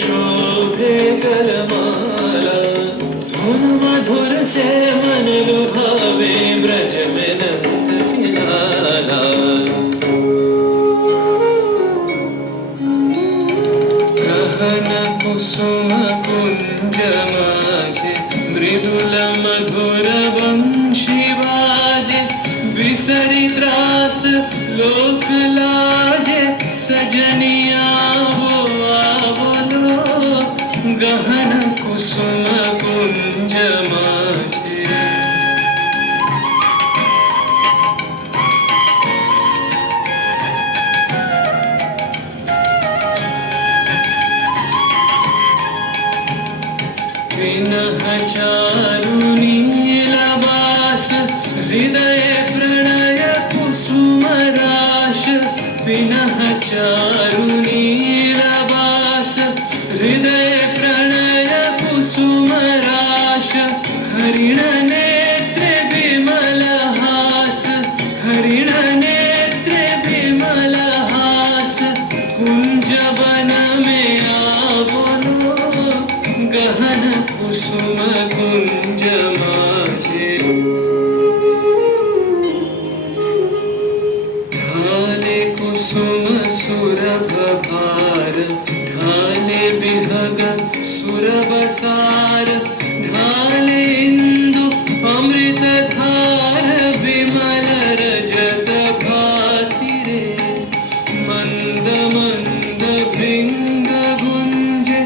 शोभे करमाला धुन मधुर से मन लुभावे ब्रज में नंद की लाला गहन कुसुम कुंज माझे मृदुल मधुर वंशी बाजे विसरी त्रास लोक लाजे सजनिया वो आवलो गहन कुसुम कुंज माझे विनह चारु नीलवास हृदय प्रणय कुसुम राश विनह चारु नीलवास हृदय प्रणय कुसुम राश हरिण नेत्र विमल हास हरिण नेत्र विमल हास कुंज वन में आवलो गहन कुसुम कुंज माझे ढाले कुसुम सुरभ भार ढाले विहग सुरभ सार ढाले इंदु अमृत धार विमल रजत भाति रे मंद मंद भृंग गुंजे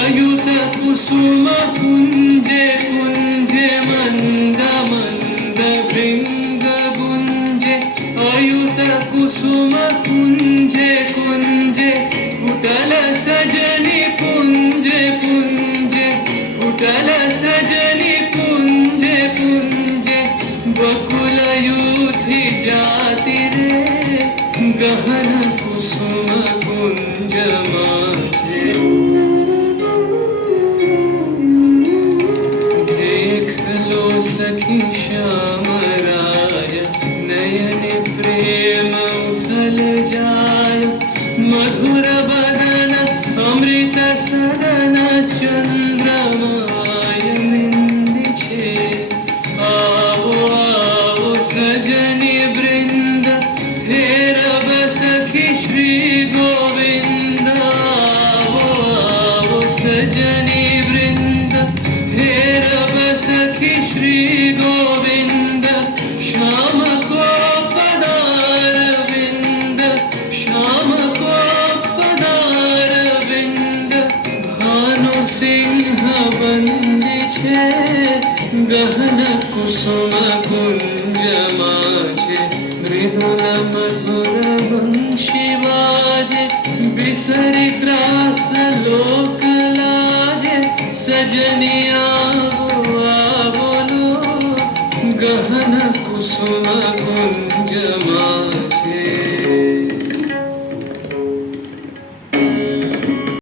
अयुत कुसुम कुंजे कुंजे मंद मंद भृंग गुंजे अयुत कुसुम कुंजे कुंजे कुटल सजनी पुंजे पुंजे कुटल सजनी पुंजे पुंजे बकुल यूथी जाति रे गहन कुसुम कुंज माझे सखी श्याम राय नयन प्रेम उथल जाय मधुर बदन अमृत सदन चंद्रमाय निंदी छे आओ आओ सजनी वृंद हेरब सखी श्री गोविंद आओ आओ सजनी वृंद हेरब सखी श्री गोविंद श्याम को पदार विंद श्याम को पदार विंद भानु सिंह बंदी छे गहन कुसुम कुंज माझे मृदुल मधुर वंशी बाजे बिसरी त्रास लोक लाजे सजनिया वो आवलो गहन